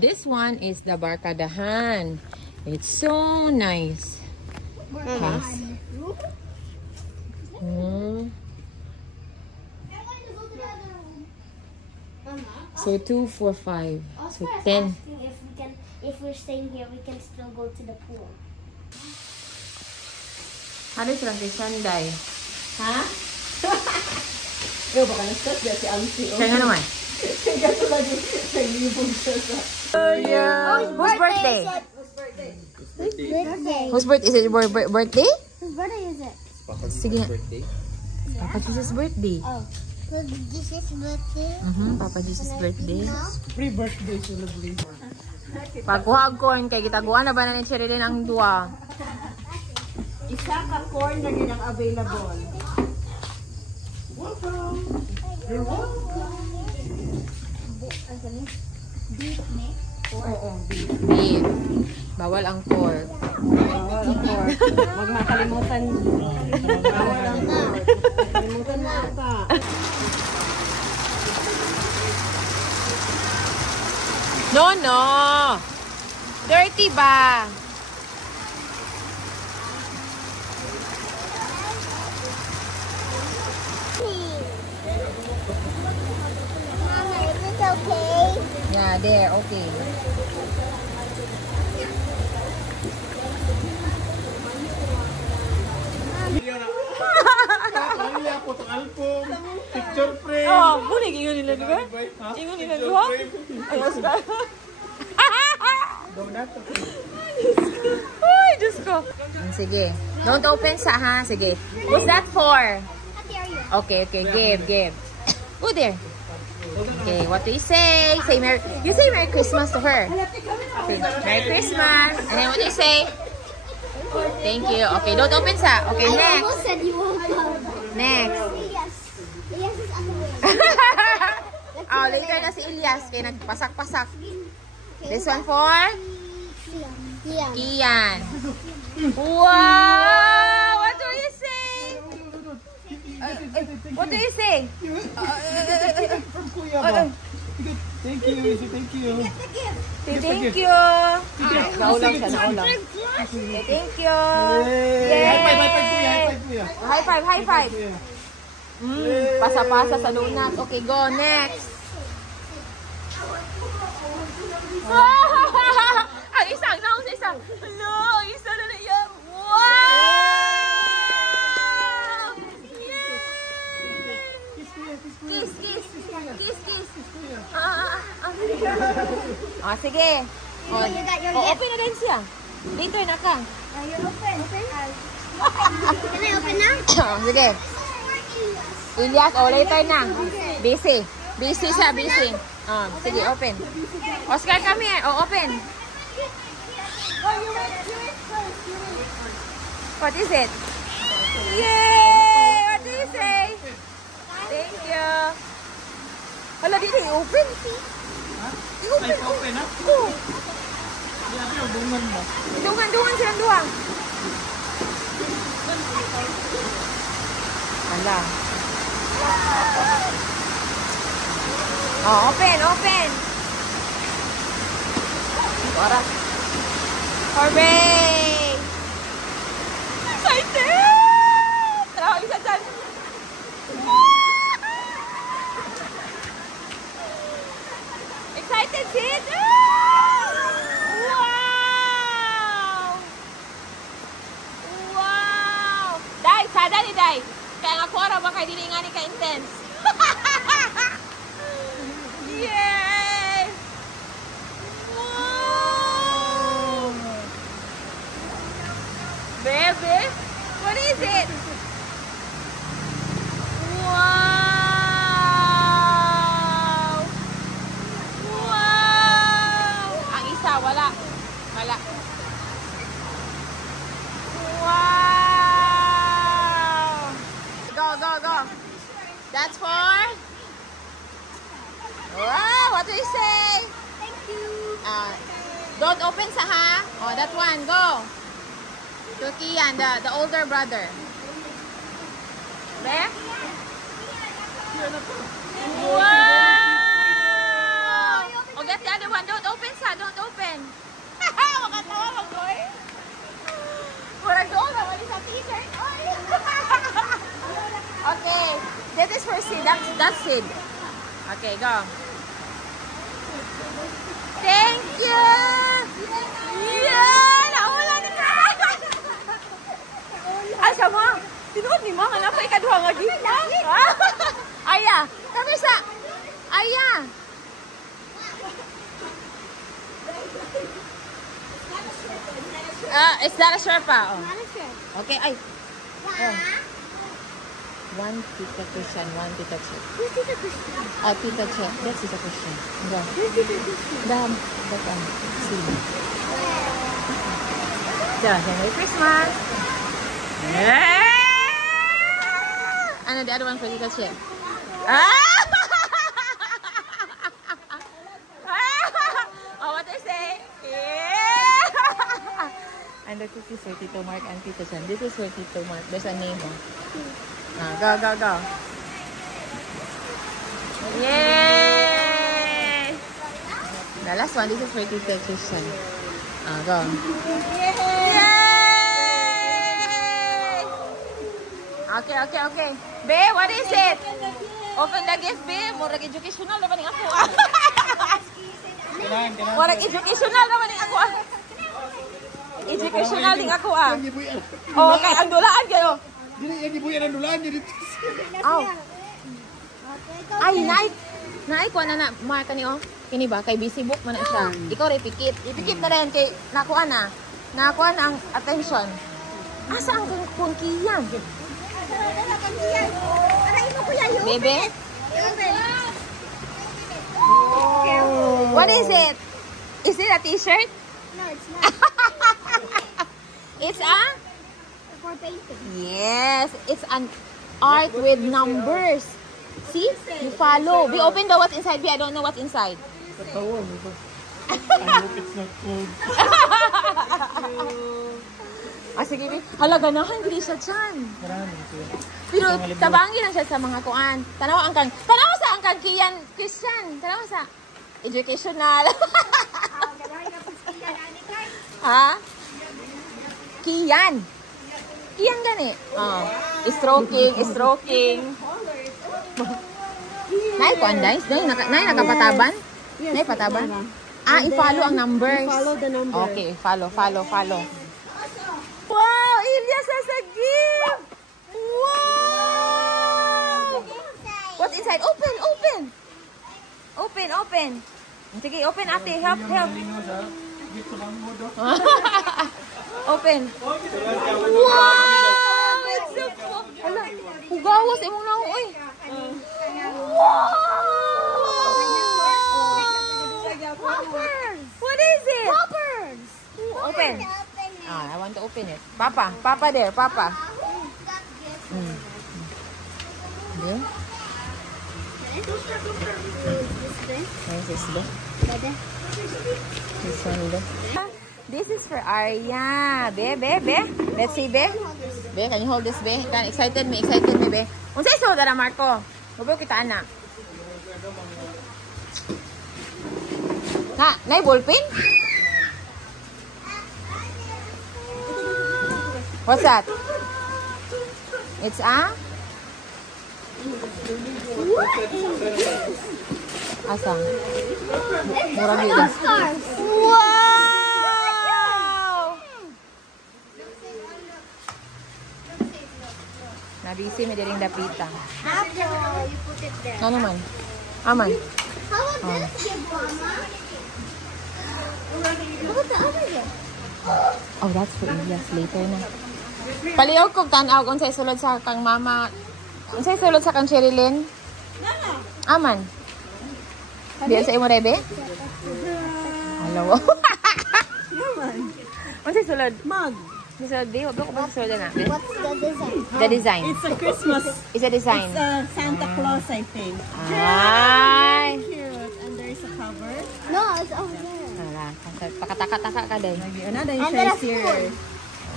this one is the Barkadahan. It's so nice. Yes. So 2, 4, 5. So 10. If we're staying here, we can still go to the pool. Halos lang kay Sanday. Ha? Yo, baka na-stress dahil si Auntie. Kaya nga naman. Kaya ito lagi nag-ibog siya sa... Whose birthday? Whose birthday? Is it your birthday? Whose birthday is it? Sige. Papa Jesus' birthday. Oh. Jesus' birthday? Papa Jesus' birthday. Pre-birthday celebration. Pagkuhag corn kay gitaguan na ba na ni Cherilyn ang duwa? Isa ka corn na yun ang available. Welcome! You're welcome! Beef, ne? Oo, Beef. Bawal ang pork. bawal ang pork. Huwag makalimutan. Bawal ang pork. Kalimutan mo ata. No! Dirty ba? Mama, is it okay? Yeah, there. Okay. Picture frame. Oh, bunig ingon nila di ba? Ingon nila di ba? Ayos ka. Ay, Diyos ko. Sige. Don't open sa ha. Sige. What's that for? Okay. Give. Oh, there. Okay, what do you say? You say Merry Christmas to her. Okay, Merry Christmas. And then what do you say? Thank you. Okay, don't open sa. Okay, I next. almost said you welcome. Next. Yes. Yes is on the way. Oh, later na si Elias. Kaya nagpasak-pasak. This one for? Yeah. Kian. Wow! What do you say? What do you say? From Kuya ba? Thank you, Izzy. Thank you. Say thank you. Naulang siya, naulang. Say thank you. Yay! High five, High five. Pasa-pasa sa donuts. Okay, go. Next. Ang isang, naong sa isang. No, isa na na yan. Wow! Yay! Kiss. Sige. Oh, open na din siya. Later na ka. You're open. Can I open now? Sige. Elias, later na. Busy siya, busy. Sige, open. Oscar, come here. Open. What is it? Yay! What do you say? Thank you. Hala, dito i-open. Open, ha? Oo. Bungan ba? Dungan silang duwang. Hala. Oh, open. Oras. Hooray! Excited! Tara, isa dyan. Excited, kid? Wow! Dai, sada ni Dai. Kaya nga kuwara ba kayo dili nga ni ka-intense? Yay! Wow! Bebe, what is it? Wow! Wow! Ang isa, wala. Wow! Go. That's for? Wow, what do you say? Thank you. Don't open sa ha. Oh, that one, go. To Kian, the older brother. There? Wow! Oh, get the other one. Don't open sa, don't open. Makatawa lang ko eh. Murag doon, nawali sa t-shirt. Okay, this is for Sid. That's Sid. Okay, go. Thank you! Yeah! Naula na ka! Ay, sama! Tinuod ni mga napay kaduha nga gift, ha? Aya! Kami sa... Aya! Is that a Sherpa? Oh. Okay, ay. Oh. One Tita Christian, one Tita Che. Who's Tita Christian? Tita Che. That's Tita Christian. Go. Who's Tita Christian? See. Yeah, Merry Christmas. Yeah! Ano, the other one for Tita Che. Oh, what they say? Yeah! And the cookies for Tito Mark and Tito Chan. This is for Tito Mark. There's a name, oh. Go, go, go. Yay! The last one, this is for Tito Christian. Go. Yay! Okay, okay, okay. Be, what is it? Open the gift, Be. Murag educational naman yung ako. Murag educational naman yung ako. Educational din ako. Oh, kay ang dulaan kayo. Hindi po yan ang dulaan. Aw. Ay, naay ko na Mark ni oh. Kini ba kay busy book man na siya. Ikaw ray pikit. Ipikit na rin kay nakuha na. Nakuha na ang attention. Asa ang kungkiyan? Bebe? What is it? Is it a t-shirt? No, it's not. It's a? For painting. Yes, it's an art with numbers. See? You follow. We open the what's inside. I don't know what's inside. I hope it's not cold. Sige, halaga na, hindi siya dyan. Marami. Pero tabangin lang siya sa mga kuan. Tanawa sa ang kang Kian Christian. Tanawa sa educational. Ha? Kian. Kian gani. Stroking. Nay kuan guys, nay nakapataban. Nay pataban. I-follow ang numbers. Follow the number. Okay, follow. Wow, Elias has a gift. Wow. What's inside? Open. Sige, open ate. Help. Open. Wow! It's so cool. Hala, hugawas imong naong oy. Wow! Poppers. What is it? Poppers. Open. I want to open it. Papa there, Papa. Okay. Where's this one? This one, This is for Arya. Be. Let's see, Be. Be, can you hold this, Be? Excited me, Be. Unsay so dara Marco? Hubo kita ana. Nay ballpen? What's that? It's a? Asa? Murang yun. Wow! Nabisi may diring dapita. After you put it there. Ano man? Aman. How about this, Mama? Look at the other gift. Oh, that's for Elias later na. Paliyaw ko tanaw kung sa'y sulod sa kang mama. Kung sa'y sulod sa kang Sherilyn. Aman. Diyan sa imo rebe? Hello. Kung sa'y sulod? Mug. Sulod di, wag ko ba sulod na? What's the design? The design. It's a Christmas. It's a design. It's Santa Claus, I think. Ay. Cute. And there's a cover. No, it's over there. Wala. Pakataka-taka ka day. Another And then a size here. spoon.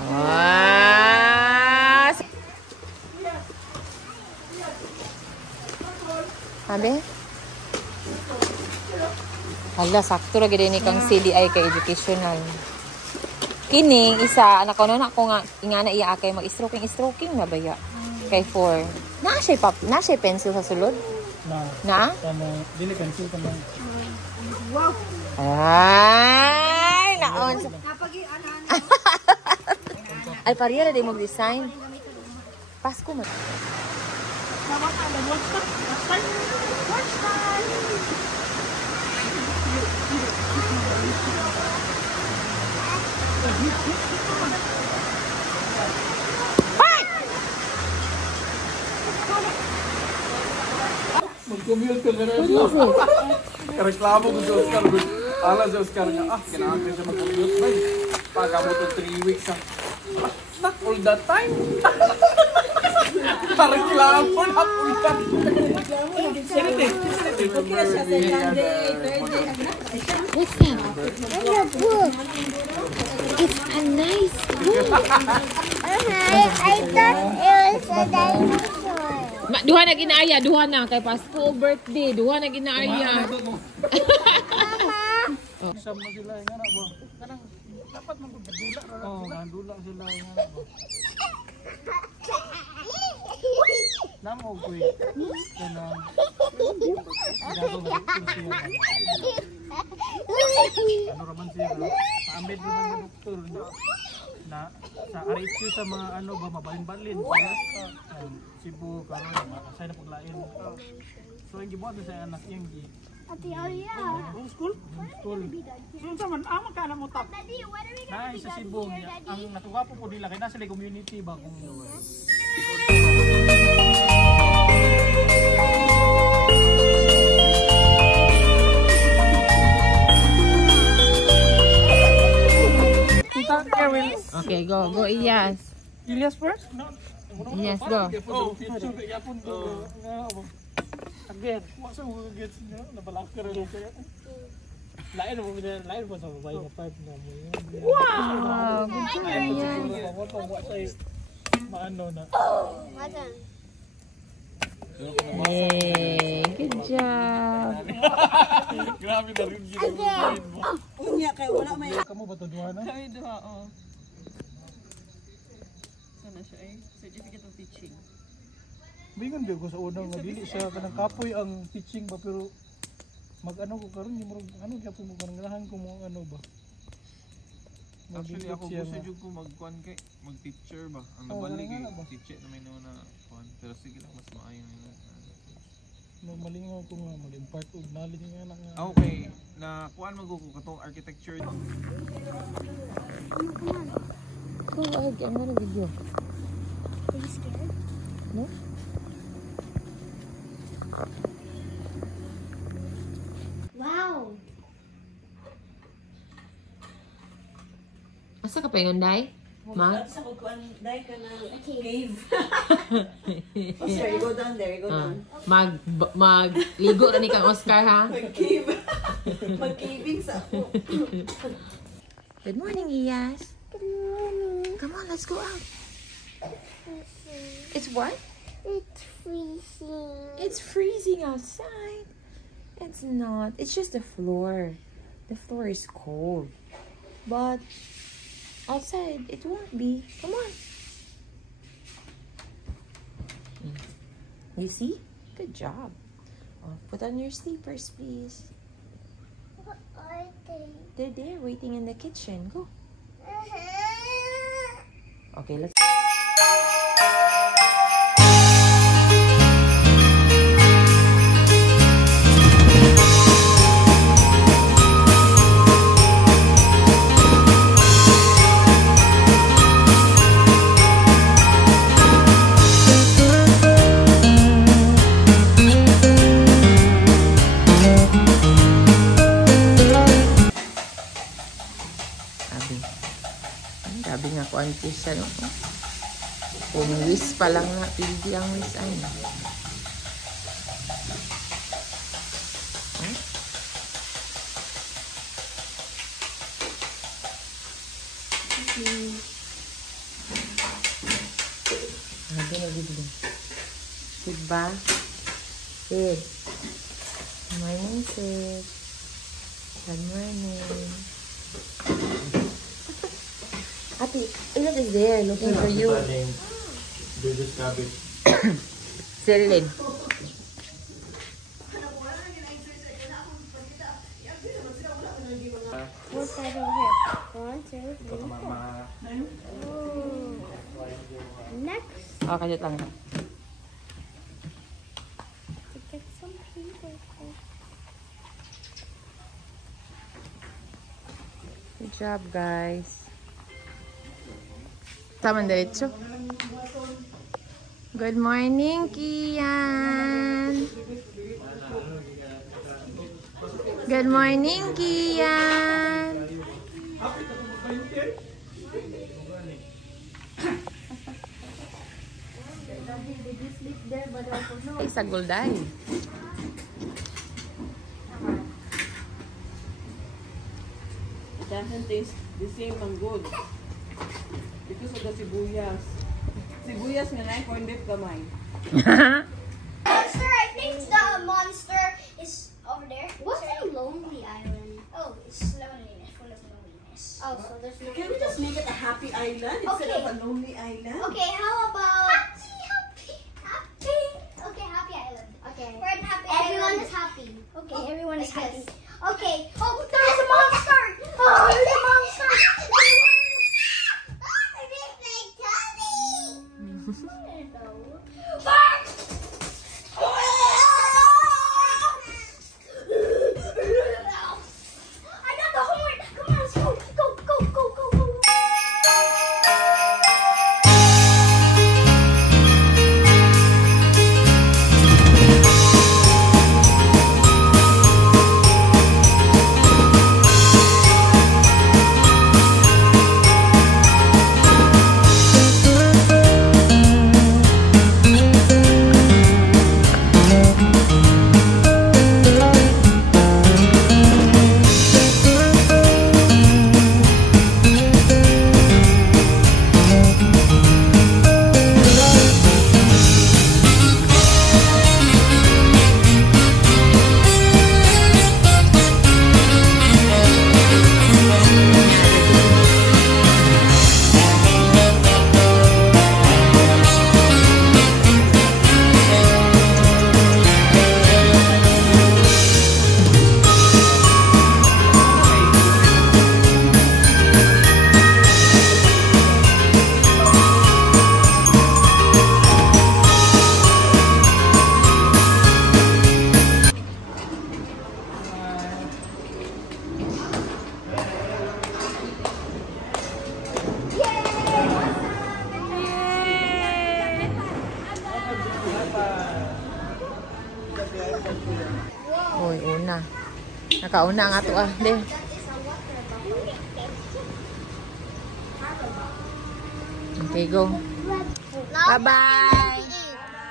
Wow. Sabi? Hala, sakto lagi din kang CDI kay educational. Kini, isa, anak ko na nga, ingana iya kay mag-stroking na baya. Kay 4. Na siya pencil sa sulod? Na? Dili pencil ka na. Wow. Ay, naon. Ay, pariya na din mag-design. Pasko mo. Mag-commute ka na rin. Kareklamo ko sa Oscar. Ala sa Oscar nga, kailangan siya mag-commute. Ay, pagkamo to 3 weeks. Not all that time. Kareklamo na all that time. Okay siya, second day, third day. What's that? It's a book. It's a nice book. I thought it was a dinosaur. Duha na ginaaya, duha na. Kay Pasko birthday, duha na ginaaya. Isam na sila yung anak mo. Kanang, dapat magdula. Oo, nandula sila yung anak mo. Namo ko eh. Kanang, ano raman siya, pa-ambed naman ng doktor na sa RHC sa mga ano ba, mabalin-balin. Cebu, karon asay na paglain. So ang gibuhat sa anak yung Ate Aria. homeschool. So sa man amo ka na mo tap. Daddy, what are we Na gonna sa Cebu ang natugapo po nila kay nasa community ba kung Okay, go Iyas. Ilyas first? No. Iyas, go. Oh, picture kay yapon do. Again, wa sa mga gets niya nabalak ka rin kaya. Lain mo sa babae na part na mo. Wow, good job. Maano na. Yay, good job. Grabe na rin ginagawa mo. Unya kay wala may Kamu ba to duha na? kami duha oh. Sana siya eh, certificate of teaching. Bingon gyud ko sa unang nga dili siya kanang kapoy ang teaching ba pero mag-ano ko karon yung ano gyapon mo kanang ganahan ko mo ano ba. Actually ako gusto jud ko mag-kuan kay mag-teacher ba. Ang nabalik kay teacher na may na kuan pero sige lang mas maayo na. Malingaw ko nga mag-impart og knowledge nga na nga. Okay, na kuan man ko katong architecture. Go ahead, I'm gonna video. Are you scared? No? Wow. Asa ka pa yung Day? Mag? Sa kuan dai ka na Okay. cave. Oh, sir, you go down there, you go down. Magligo na ni kang Oscar, ha? Mag-cave. Mag-caving sa ako. Good morning, Iyas. Good morning. Come on, let's go out. It's what? It's freezing. It's freezing outside. It's not. It's just the floor. The floor is cold. But outside, it won't be. Come on. You see? Good job. Oh, put on your sleepers, please. What are they? They're there waiting in the kitchen. Go. Okay, let's... Sabi nga ko ang kisa, no? Kung wish pa lang na, hindi ang wish ay. Huh? Sabi na bigla. Diba? Sid. Morning, Sid. Good morning. Ate, Ilan is there looking for you. Baby's cabbage. Celine. What side over here? 1, 2, 3, 4. Mama. Oh. Next, Oh, kajut lang. to get some people. Good job, guys. Tama diretso. Good morning, Kian. Good morning, Kian. Isa gulday. It doesn't taste the same and good. Because of the sibuyas. Sibuyas nga na, corn beef gamay. Monster, I think the monster is over there. What's a lonely island? Oh, it's loneliness, full of loneliness. Oh, so there's no. Can we just make it a happy island instead of a lonely island? Okay, how about happy? Okay, happy island. Okay. We're in happy everyone island. Is happy. Okay, everyone is happy. Okay. Oh, there's a monster! Oh, there's a monster! I got the horn! Come on, let's go! Go, go, go, go, go! Uy, una. Nakauna nga to ah. Di. Okay, go. Bye-bye.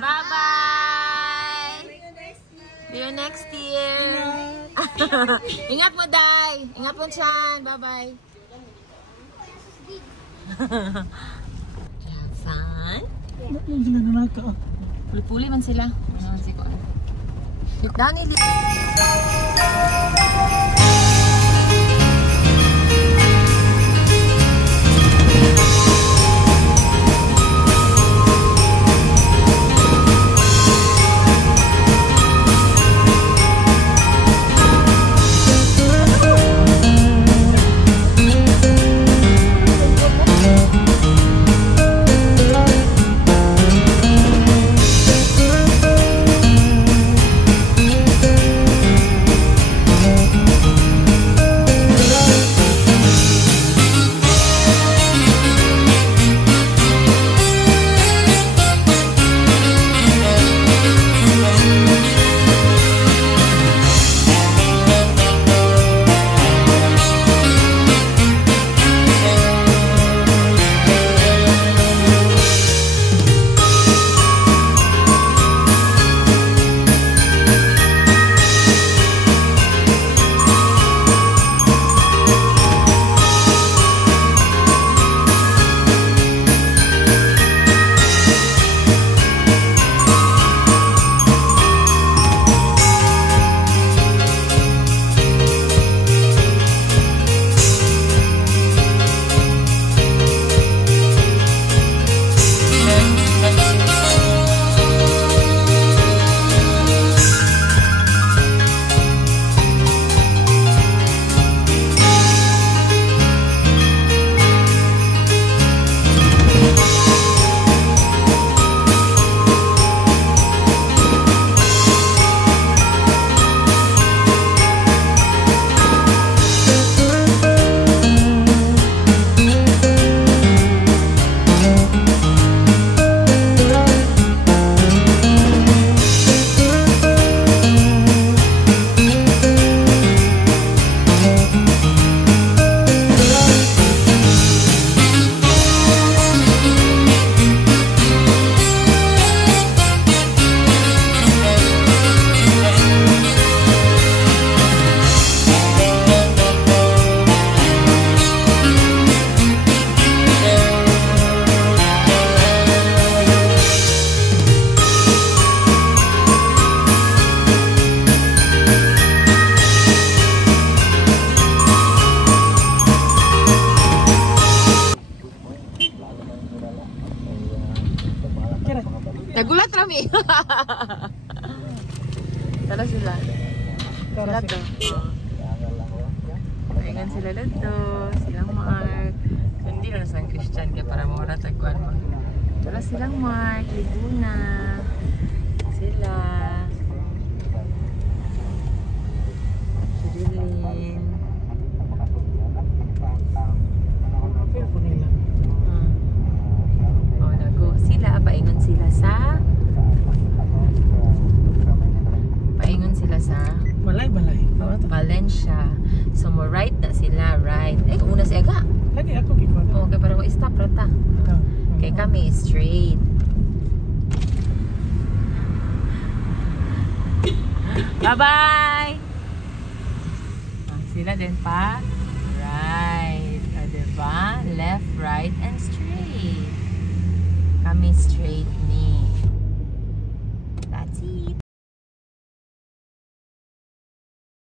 Bye-bye. See you next year. Ingat mo, Day. Ingat mo siyan. Bye-bye. San? Puli-puli man sila. Ano man si ko. Dani, Tala sila. Tara Sila to. Paingan sila dito. Silang Mark. Hindi lang sa Christian kaya para mawala tagkuhan mo. Tala silang Mark. Liguna. Sila. Shirlene. Feel ko nila. Oh, nago sila. Paingon sila sa Balay. Valencia. So, mo right na sila. Right. Eh, kung una si Aga. Lagi ako giko. Oh, kaya para ko stop rata. Kaya kami straight. Bye-bye! Sila din pa. Right. O, diba? Left, right, and straight. Kami straight ni.